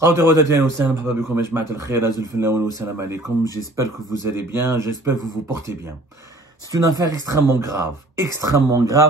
J'espère que vous allez bien, j'espère que vous vous portez bien. C'est une affaire extrêmement grave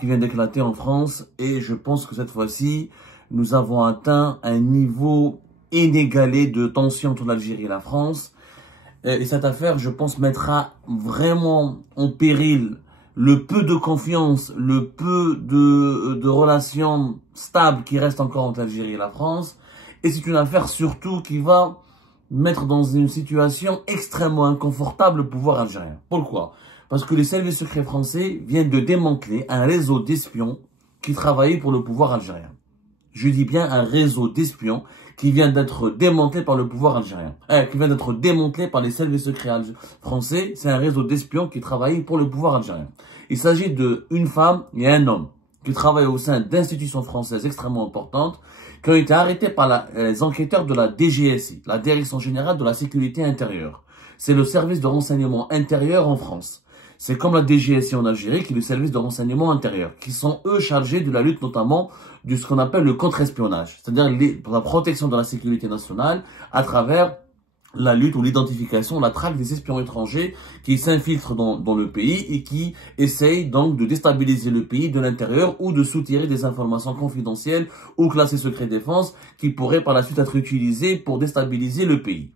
qui vient d'éclater en France et je pense que cette fois-ci, nous avons atteint un niveau inégalé de tension entre l'Algérie et la France. Et cette affaire, je pense, mettra vraiment en péril le peu de confiance, le peu de relations stables qui restent encore entre l'Algérie et la France. Et c'est une affaire surtout qui va mettre dans une situation extrêmement inconfortable le pouvoir algérien. Pourquoi? Parce que les services secrets français viennent de démanteler un réseau d'espions qui travaillaient pour le pouvoir algérien. Je dis bien un réseau d'espions qui vient d'être démantelé par le pouvoir algérien. Qui vient d'être démantelé par les services secrets français. C'est un réseau d'espions qui travaillent pour le pouvoir algérien. Il s'agit d'une femme et un homme qui travaillent au sein d'institutions françaises extrêmement importantes, qui ont été arrêtés par les enquêteurs de la DGSI, la Direction Générale de la Sécurité Intérieure. C'est le service de renseignement intérieur en France. C'est comme la DGSI en Algérie, qui est le service de renseignement intérieur, qui sont eux chargés de la lutte notamment de ce qu'on appelle le contre-espionnage, c'est-à-dire la protection de la sécurité nationale à travers la lutte ou l'identification, la traque des espions étrangers qui s'infiltrent dans le pays et qui essayent donc de déstabiliser le pays de l'intérieur ou de soutirer des informations confidentielles ou classées secret défense qui pourraient par la suite être utilisées pour déstabiliser le pays.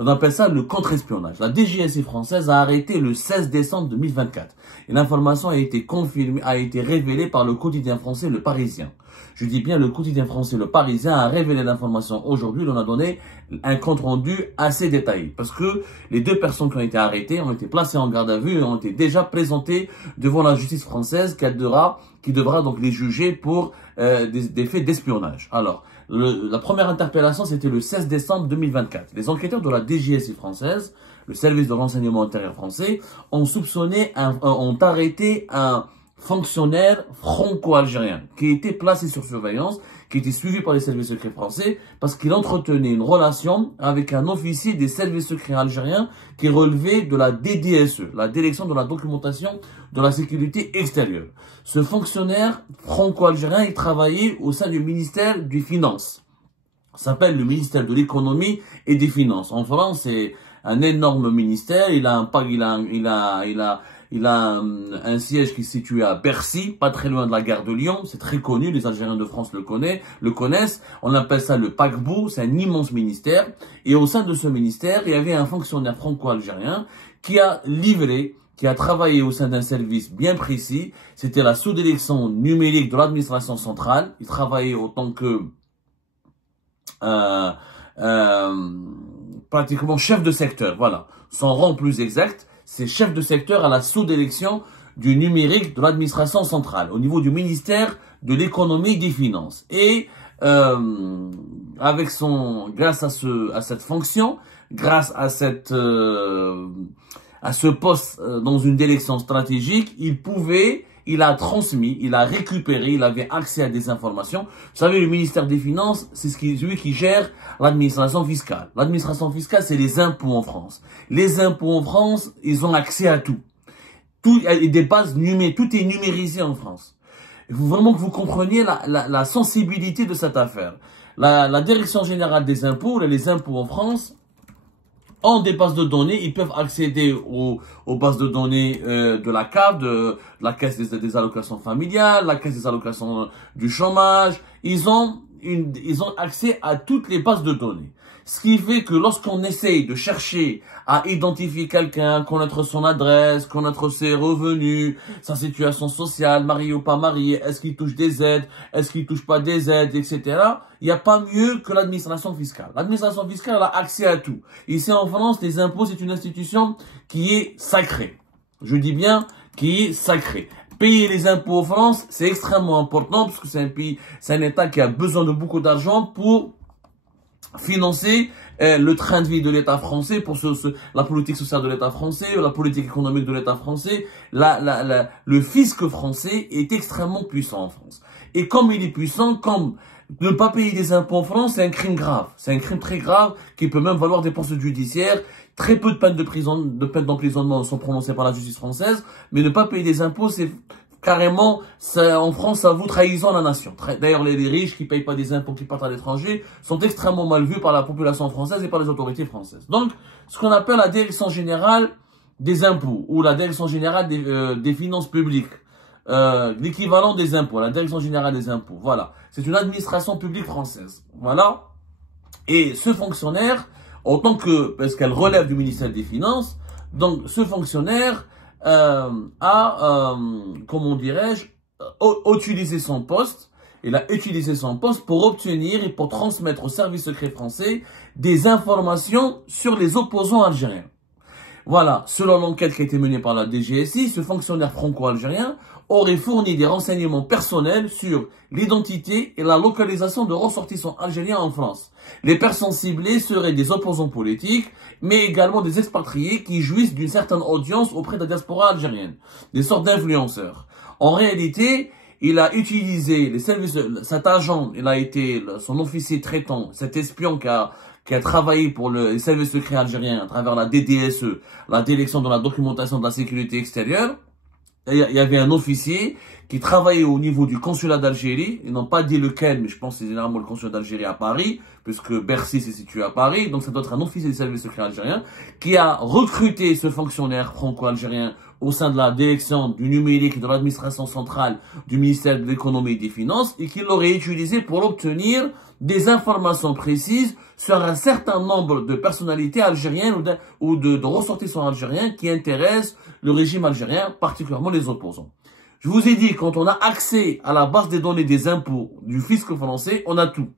On appelle ça le contre-espionnage. La DGSI française a arrêté le 16 décembre 2024. Et l'information a été confirmée, a été révélée par le quotidien français Le Parisien. Je dis bien le quotidien français Le Parisien a révélé l'information aujourd'hui. Il en a donné un compte rendu assez détaillé. Parce que les deux personnes qui ont été arrêtées ont été placées en garde à vue et ont été déjà présentées devant la justice française qui devra donc les juger pour des faits d'espionnage. Alors, la première interpellation, c'était le 16 décembre 2024. Les enquêteurs de la DGSI française, le service de renseignement intérieur français, ont arrêté un fonctionnaire franco-algérien qui était placé sur surveillance, qui était suivi par les services secrets français parce qu'il entretenait une relation avec un officier des services secrets algériens qui relevait de la DDSE, la Direction de la Documentation de la Sécurité Extérieure. Ce fonctionnaire franco-algérien, il travaillait au sein du ministère des Finances. Ça s'appelle le ministère de l'Économie et des Finances. En France, c'est un énorme ministère. Il a un siège qui est situé à Bercy, pas très loin de la gare de Lyon. C'est très connu, les Algériens de France le connaissent. On appelle ça le paquebot, c'est un immense ministère. Et au sein de ce ministère, il y avait un fonctionnaire franco-algérien qui a travaillé au sein d'un service bien précis. C'était la sous-direction numérique de l'administration centrale. Il travaillait autant que pratiquement chef de secteur. Voilà, son rang plus exact. C'est chef de secteur à la sous-direction du numérique de l'administration centrale, au niveau du ministère de l'économie et des finances. Et grâce à cette fonction, grâce à ce poste dans une direction stratégique, il a transmis, il a récupéré, il avait accès à des informations. Vous savez, le ministère des Finances, c'est celui qui gère l'administration fiscale. L'administration fiscale, c'est les impôts en France. Les impôts en France, ils ont accès à tout. Tout, il y a des bases numériques, tout est numérisé en France. Il faut vraiment que vous compreniez la sensibilité de cette affaire. La Direction Générale des Impôts, les impôts en France, ont des bases de données, ils peuvent accéder aux bases de données de la CAF, de la caisse des allocations familiales, la caisse des allocations du chômage. Ils ont accès à toutes les bases de données. Ce qui fait que lorsqu'on essaye de chercher à identifier quelqu'un, connaître son adresse, connaître ses revenus, sa situation sociale, marié ou pas marié, est-ce qu'il touche des aides, est-ce qu'il touche pas des aides, etc. Il n'y a pas mieux que l'administration fiscale. L'administration fiscale elle a accès à tout. Ici en France, les impôts, c'est une institution qui est sacrée. Je dis bien qui est sacrée. Payer les impôts en France, c'est extrêmement important parce que c'est un État qui a besoin de beaucoup d'argent pour financer le train de vie de l'État français, pour la politique sociale de l'État français, la politique économique de l'État français. Le fisc français est extrêmement puissant en France. Et comme il est puissant, comme ne pas payer des impôts en France, c'est un crime grave. C'est un crime très grave qui peut même valoir des poursuites judiciaires. Très peu de peines d'emprisonnement sont prononcées par la justice française, mais ne pas payer des impôts, c'est carrément, en France, ça vaut trahison à la nation. D'ailleurs, les riches qui payent pas des impôts, qui partent à l'étranger, sont extrêmement mal vus par la population française et par les autorités françaises. Donc, ce qu'on appelle la direction générale des impôts, ou la direction générale des finances publiques, l'équivalent des impôts, la direction générale des impôts, voilà. C'est une administration publique française, voilà. Et ce fonctionnaire, parce qu'elle relève du ministère des Finances, donc ce fonctionnaire comment dirais-je, utilisé son poste. Il a utilisé son poste pour obtenir et pour transmettre au service secret français des informations sur les opposants algériens. Voilà, selon l'enquête qui a été menée par la DGSI, ce fonctionnaire franco-algérien aurait fourni des renseignements personnels sur l'identité et la localisation de ressortissants algériens en France. Les personnes ciblées seraient des opposants politiques, mais également des expatriés qui jouissent d'une certaine audience auprès de la diaspora algérienne, des sortes d'influenceurs. En réalité, il a utilisé les services, cet agent, il a été son officier traitant, cet espion qui a travaillé pour les services secrets algériens à travers la DDSE, la Direction de la documentation de la sécurité extérieure. Il y avait un officier qui travaillait au niveau du consulat d'Algérie. Ils n'ont pas dit lequel, mais je pense que c'est généralement le consulat d'Algérie à Paris, puisque Bercy s'est situé à Paris. Donc ça doit être un officier des services secrets algériens qui a recruté ce fonctionnaire franco-algérien au sein de la direction du numérique et de l'administration centrale du ministère de l'économie et des finances et qui l'aurait utilisé pour obtenir des informations précises sur un certain nombre de personnalités algériennes ou de ressortissants algériens qui intéressent le régime algérien, particulièrement les opposants. Je vous ai dit, quand on a accès à la base des données des impôts du fisc français, on a tout.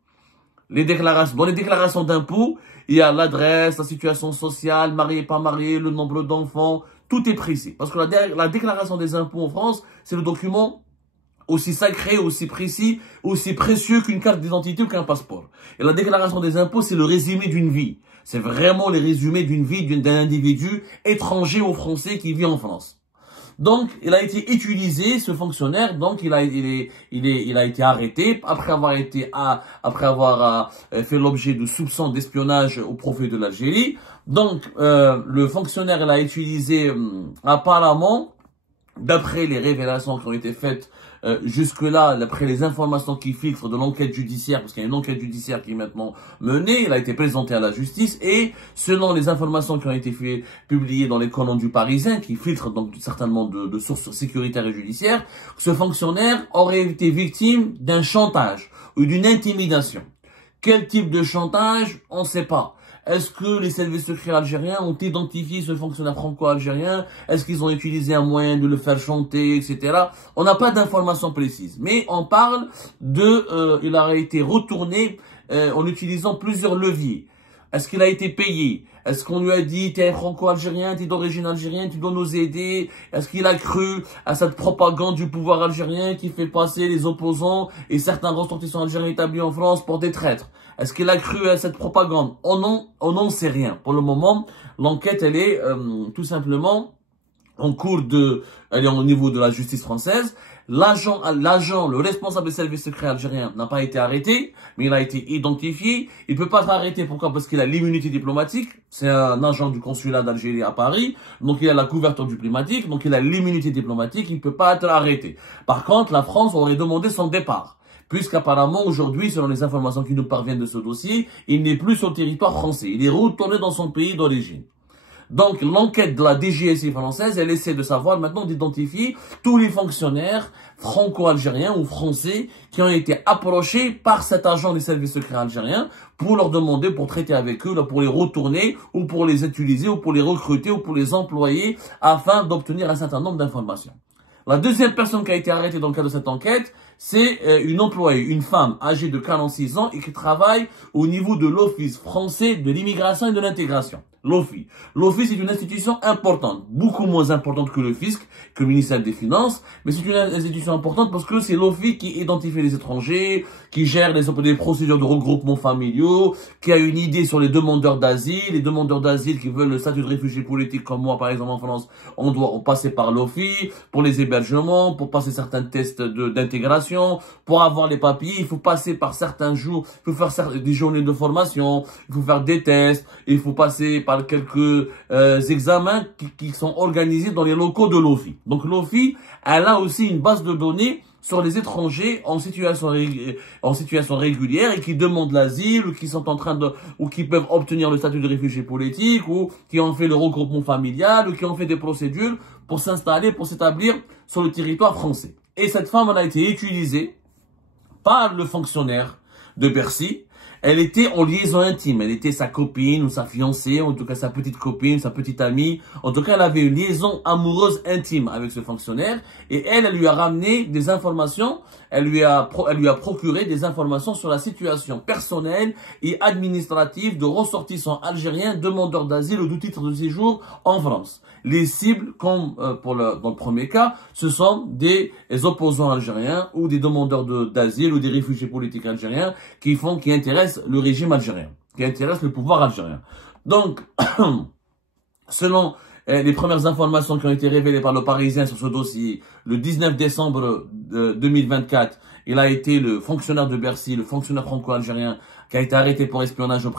Les déclarations, dans les déclarations d'impôts, il y a l'adresse, la situation sociale, marié, pas marié, le nombre d'enfants, tout est précis. Parce que la déclaration des impôts en France, c'est le document aussi sacré, aussi précis, aussi précieux qu'une carte d'identité ou qu'un passeport. Et la déclaration des impôts, c'est le résumé d'une vie. C'est vraiment le résumé d'une vie d'un individu étranger aux Français qui vit en France. Donc, il a été utilisé, ce fonctionnaire, donc il a été arrêté après avoir fait l'objet de soupçons d'espionnage au profit de l'Algérie. Donc, le fonctionnaire, il a utilisé apparemment, d'après les révélations qui ont été faites jusque-là, d'après les informations qui filtrent de l'enquête judiciaire, parce qu'il y a une enquête judiciaire qui est maintenant menée, il a été présenté à la justice, et selon les informations qui ont été publiées dans les colonnes du Parisien, qui filtrent donc certainement de sources sécuritaires et judiciaires, ce fonctionnaire aurait été victime d'un chantage ou d'une intimidation. Quel type de chantage? On ne sait pas. Est-ce que les services secrets algériens ont identifié ce fonctionnaire franco-algérien? Est-ce qu'ils ont utilisé un moyen de le faire chanter, etc. On n'a pas d'informations précises. Mais on parle il aurait été retourné en utilisant plusieurs leviers. Est-ce qu'il a été payé? Est-ce qu'on lui a dit, t'es franco-algérien, t'es d'origine algérienne, tu dois nous aider? Est-ce qu'il a cru à cette propagande du pouvoir algérien qui fait passer les opposants et certains ressortissants algériens établis en France pour des traîtres? Est-ce qu'il a cru à cette propagande? On n'en sait rien. Pour le moment, l'enquête, elle est tout simplement en cours elle est au niveau de la justice française. L'agent, le responsable des services secrets algériens n'a pas été arrêté, mais il a été identifié. Il peut pas être arrêté, pourquoi? Parce qu'il a l'immunité diplomatique. C'est un agent du consulat d'Algérie à Paris, donc il a la couverture diplomatique, donc il a l'immunité diplomatique, il peut pas être arrêté. Par contre, la France aurait demandé son départ. Puisqu'apparemment, aujourd'hui, selon les informations qui nous parviennent de ce dossier, il n'est plus sur le territoire français. Il est retourné dans son pays d'origine. Donc, l'enquête de la DGSI française, elle essaie de savoir maintenant d'identifier tous les fonctionnaires franco-algériens ou français qui ont été approchés par cet agent des services secrets algériens pour leur demander, pour traiter avec eux, pour les retourner ou pour les utiliser ou pour les recruter ou pour les employer afin d'obtenir un certain nombre d'informations. La deuxième personne qui a été arrêtée dans le cadre de cette enquête, c'est une employée, une femme âgée de 46 ans et qui travaille au niveau de l'Office français de l'immigration et de l'intégration. L'OFII. L'OFII, c'est une institution importante, beaucoup moins importante que le fisc, que le ministère des Finances, mais c'est une institution importante parce que c'est l'OFII qui identifie les étrangers, qui gère les procédures de regroupement familiaux, qui a une idée sur les demandeurs d'asile qui veulent le statut de réfugié politique comme moi, par exemple en France, on doit passer par l'OFII pour les hébergements, pour passer certains tests d'intégration, pour avoir les papiers, il faut passer par certains jours, il faut faire des journées de formation, il faut faire des tests, il faut passer par quelques examens qui sont organisés dans les locaux de l'OFI. Donc l'OFI, elle a aussi une base de données sur les étrangers en situation régulière et qui demandent l'asile ou qui sont en train de, ou qui peuvent obtenir le statut de réfugié politique ou qui ont fait le regroupement familial ou qui ont fait des procédures pour s'installer, pour s'établir sur le territoire français. Et cette femme, elle a été utilisée par le fonctionnaire de Bercy. Elle était en liaison intime. Elle était sa copine ou sa fiancée, en tout cas sa petite copine, sa petite amie. En tout cas, elle avait une liaison amoureuse intime avec ce fonctionnaire. Et elle lui a ramené des informations. Elle lui a procuré des informations sur la situation personnelle et administrative de ressortissants algériens demandeurs d'asile ou de titre de séjour en France. Les cibles, comme dans le premier cas, ce sont des opposants algériens ou des demandeurs d'asile ou des réfugiés politiques algériens qui intéressent le régime algérien, qui intéressent le pouvoir algérien. Donc, selon les premières informations qui ont été révélées par le Parisien sur ce dossier, le 19 décembre 2024, il a été le fonctionnaire de Bercy, le fonctionnaire franco-algérien, qui a été arrêté pour espionnage au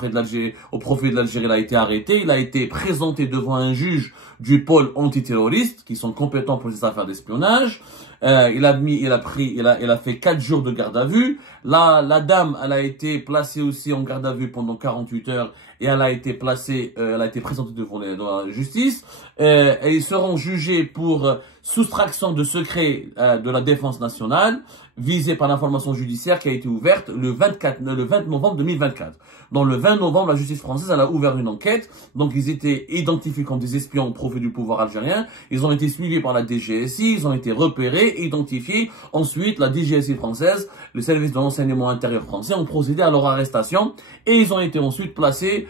profit de l'Algérie. Il a été arrêté, il a été présenté devant un juge du pôle antiterroriste, qui sont compétents pour ces affaires d'espionnage. Il a fait 4 jours de garde à vue. La dame, elle a été placée aussi en garde à vue pendant 48 heures et elle a été présentée devant la justice. Et ils seront jugés pour soustraction de secret de la défense nationale, visée par l'information judiciaire qui a été ouverte le 20 novembre 2024. Dans le 20 novembre, la justice française, elle a ouvert une enquête. Donc, ils étaient identifiés comme des espions au profit du pouvoir algérien. Ils ont été suivis par la DGSI. Ils ont été repérés, identifiés. Ensuite, la DGSI française, le service de renseignement intérieur français, ont procédé à leur arrestation. Et ils ont été ensuite placés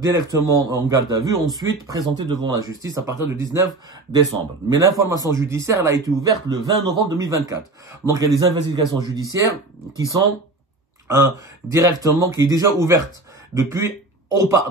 directement en garde à vue. Ensuite, présentés devant la justice à partir du 19 décembre. Mais l'information judiciaire, elle a été ouverte le 20 novembre 2024. Donc, il y a des investigations judiciaires qui sont directement, qui est déjà ouverte depuis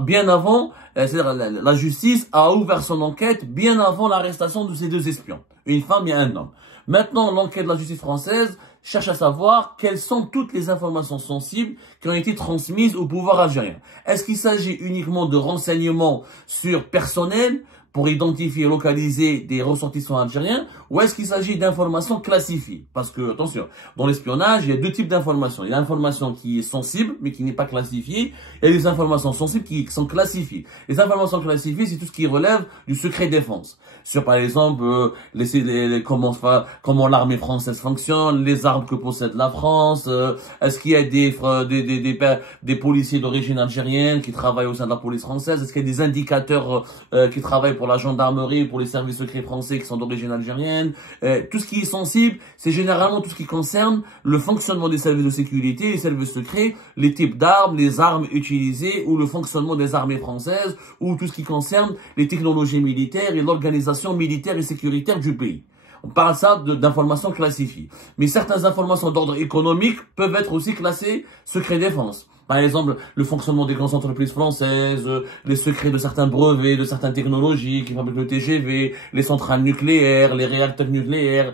bien avant, c'est-à-dire la justice a ouvert son enquête bien avant l'arrestation de ces 2 espions, une femme et un homme. Maintenant, l'enquête de la justice française cherche à savoir quelles sont toutes les informations sensibles qui ont été transmises au pouvoir algérien. Est-ce qu'il s'agit uniquement de renseignements sur personnel pour identifier et localiser des ressortissants algériens, ou est-ce qu'il s'agit d'informations classifiées? Parce que, attention, dans l'espionnage, il y a 2 types d'informations. Il y a l'information qui est sensible, mais qui n'est pas classifiée, et des informations sensibles qui sont classifiées. Les informations classifiées, c'est tout ce qui relève du secret défense. Sur, par exemple, comment l'armée française fonctionne, les armes que possède la France, est-ce qu'il y a des policiers d'origine algérienne qui travaillent au sein de la police française, est-ce qu'il y a des indicateurs qui travaillent pour la gendarmerie, pour les services secrets français qui sont d'origine algérienne. Tout ce qui est sensible, c'est généralement tout ce qui concerne le fonctionnement des services de sécurité, les services secrets, les types d'armes, les armes utilisées, ou le fonctionnement des armées françaises, ou tout ce qui concerne les technologies militaires et l'organisation militaire et sécuritaire du pays. On parle ça d'informations classifiées. Mais certaines informations d'ordre économique peuvent être aussi classées secret défense. Par exemple, le fonctionnement des grandes entreprises françaises, les secrets de certains brevets, de certaines technologies qui fabriquent le TGV, les centrales nucléaires, les réacteurs nucléaires,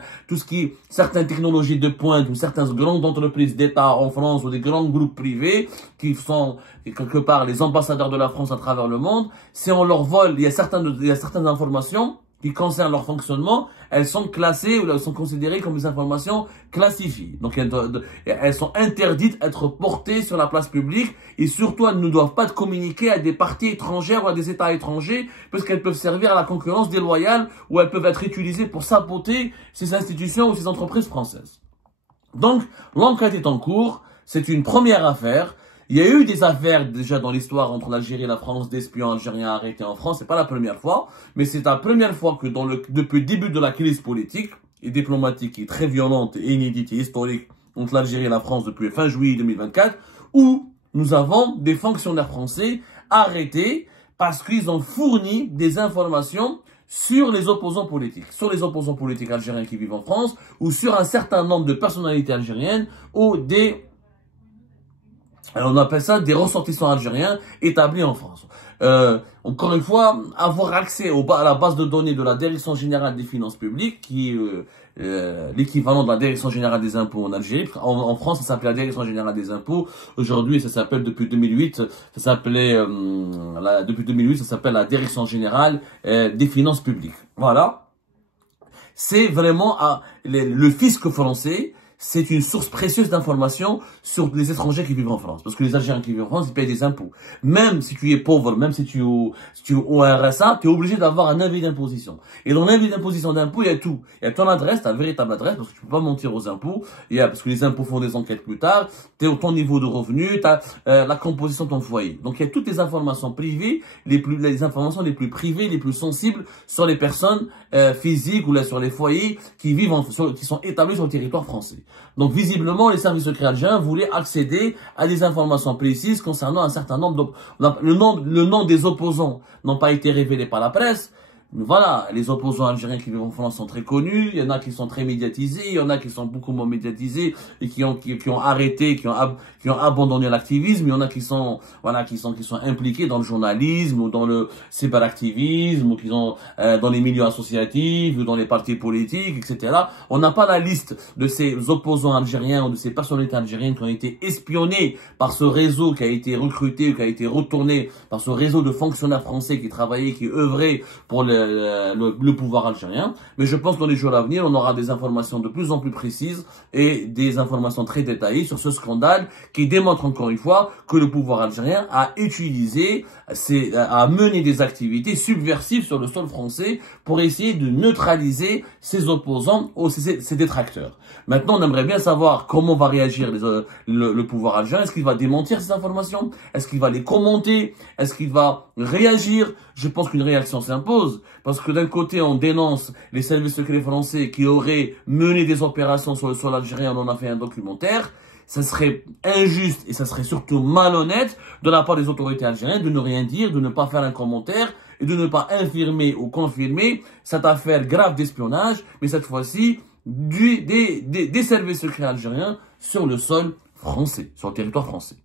certaines technologies de pointe ou certaines grandes entreprises d'État en France ou des grands groupes privés qui sont quelque part les ambassadeurs de la France à travers le monde. Si on leur vole, il y a certaines informations qui concernent leur fonctionnement, elles sont classées ou elles sont considérées comme des informations classifiées. Donc, elles sont interdites d'être portées sur la place publique et surtout, elles ne doivent pas être communiquées à des parties étrangères ou à des États étrangers parce qu'elles peuvent servir à la concurrence déloyale ou elles peuvent être utilisées pour saboter ces institutions ou ces entreprises françaises. Donc, l'enquête est en cours. C'est une première affaire. Il y a eu des affaires déjà dans l'histoire entre l'Algérie et la France d'espions algériens arrêtés en France. C'est pas la première fois, mais c'est la première fois que depuis le début de la crise politique et diplomatique qui est très violente et inédite et historique entre l'Algérie et la France depuis fin juillet 2024, où nous avons des fonctionnaires français arrêtés parce qu'ils ont fourni des informations sur les opposants politiques algériens qui vivent en France, ou sur un certain nombre de personnalités algériennes ou des on appelle ça des ressortissants algériens établis en France. Encore une fois, avoir accès à la base de données de la Direction Générale des Finances Publiques, qui est l'équivalent de la Direction Générale des Impôts en Algérie. En France, ça s'appelait la Direction Générale des Impôts. Aujourd'hui, ça s'appelle depuis 2008, ça s'appelait depuis 2008, ça s'appelle la Direction Générale des Finances Publiques. Voilà. C'est vraiment le fisc français. C'est une source précieuse d'informations sur les étrangers qui vivent en France. Parce que les Algériens qui vivent en France, ils payent des impôts. Même si tu es pauvre, même si tu es au RSA, tu es obligé d'avoir un avis d'imposition. Et dans l'avis d'imposition d'impôt, il y a tout. Il y a ton adresse, ta véritable adresse, parce que tu peux pas mentir aux impôts. Parce que les impôts font des enquêtes plus tard. Ton niveau de revenu, la composition de ton foyer. Donc il y a toutes les informations privées, les informations les plus privées, les plus sensibles sur les personnes physiques ou là sur les foyers qui vivent qui sont établis sur le territoire français. Donc, visiblement, les services secrets algériens voulaient accéder à des informations précises concernant un certain nombre le nom des opposants n'ont pas été révélés par la presse. Voilà, les opposants algériens qui vivent en France sont très connus, il y en a qui sont très médiatisés, il y en a qui sont beaucoup moins médiatisés et qui ont arrêté, qui ont abandonné l'activisme, il y en a qui sont impliqués dans le journalisme ou dans le cyberactivisme ou qui sont dans les milieux associatifs ou dans les partis politiques, etc. On n'a pas la liste de ces opposants algériens ou de ces personnalités algériennes qui ont été espionnés par ce réseau qui a été recruté ou qui a été retourné par ce réseau de fonctionnaires français qui travaillaient, qui œuvraient pour le pouvoir algérien, mais je pense que dans les jours à venir, on aura des informations de plus en plus précises et des informations très détaillées sur ce scandale qui démontre encore une fois que le pouvoir algérien a mené des activités subversives sur le sol français pour essayer de neutraliser ses opposants ou ses détracteurs. Maintenant, on aimerait bien savoir comment va réagir le pouvoir algérien. Est-ce qu'il va démentir ces informations? Est-ce qu'il va les commenter? Est-ce qu'il va réagir? Je pense qu'une réaction s'impose. Parce que d'un côté, on dénonce les services secrets français qui auraient mené des opérations sur le sol algérien. On en a fait un documentaire. Ça serait injuste et ça serait surtout malhonnête de la part des autorités algériennes de ne rien dire, de ne pas faire un commentaire et de ne pas infirmer ou confirmer cette affaire grave d'espionnage, mais cette fois-ci des services secrets algériens sur le sol français, sur le territoire français.